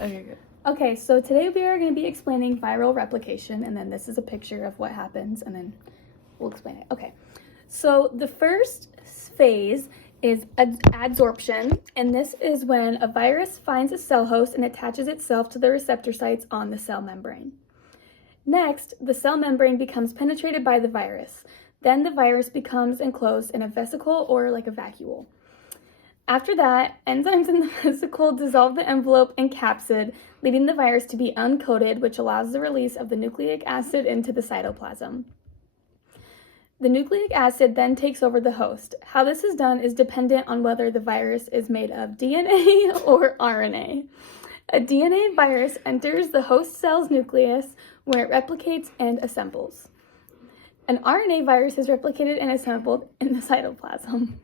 Okay, good. Okay, so today we are going to be explaining viral replication, and then this is a picture of what happens, and then we'll explain it. Okay, so the first phase is adsorption, and this is when a virus finds a cell host and attaches itself to the receptor sites on the cell membrane. Next, the cell membrane becomes penetrated by the virus. Then the virus becomes enclosed in a vesicle or like a vacuole. After that, enzymes in the vesicle dissolve the envelope and capsid, leading the virus to be uncoated, which allows the release of the nucleic acid into the cytoplasm. The nucleic acid then takes over the host. How this is done is dependent on whether the virus is made of DNA or RNA. A DNA virus enters the host cell's nucleus where it replicates and assembles. An RNA virus is replicated and assembled in the cytoplasm.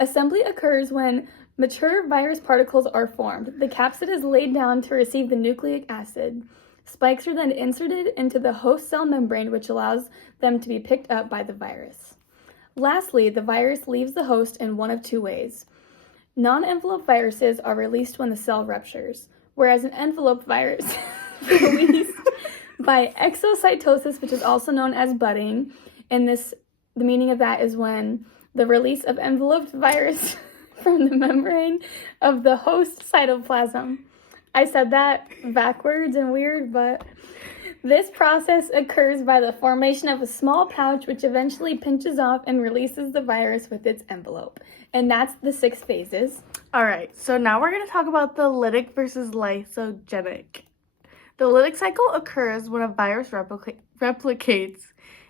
Assembly occurs when mature virus particles are formed. The capsid is laid down to receive the nucleic acid. Spikes are then inserted into the host cell membrane, which allows them to be picked up by the virus. Lastly, the virus leaves the host in one of two ways. Non-enveloped viruses are released when the cell ruptures, whereas an enveloped virus is released by exocytosis, which is also known as budding. And the meaning of that is when the release of enveloped virus from the membrane of the host cytoplasm. I said that backwards and weird, but this process occurs by the formation of a small pouch which eventually pinches off and releases the virus with its envelope. And that's the 6 phases. All right, so now we're going to talk about the lytic versus lysogenic. The lytic cycle occurs when a virus replicates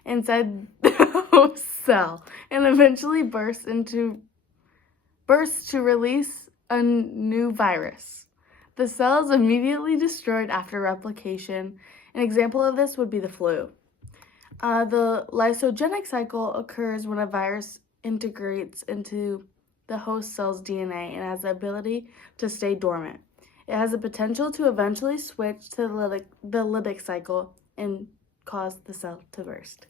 inside the host cell and eventually bursts to release a new virus. The cell is immediately destroyed after replication. An example of this would be the flu. The lysogenic cycle occurs when a virus integrates into the host cell's DNA and has the ability to stay dormant. It has the potential to eventually switch to the lytic cycle and cause the cell to burst.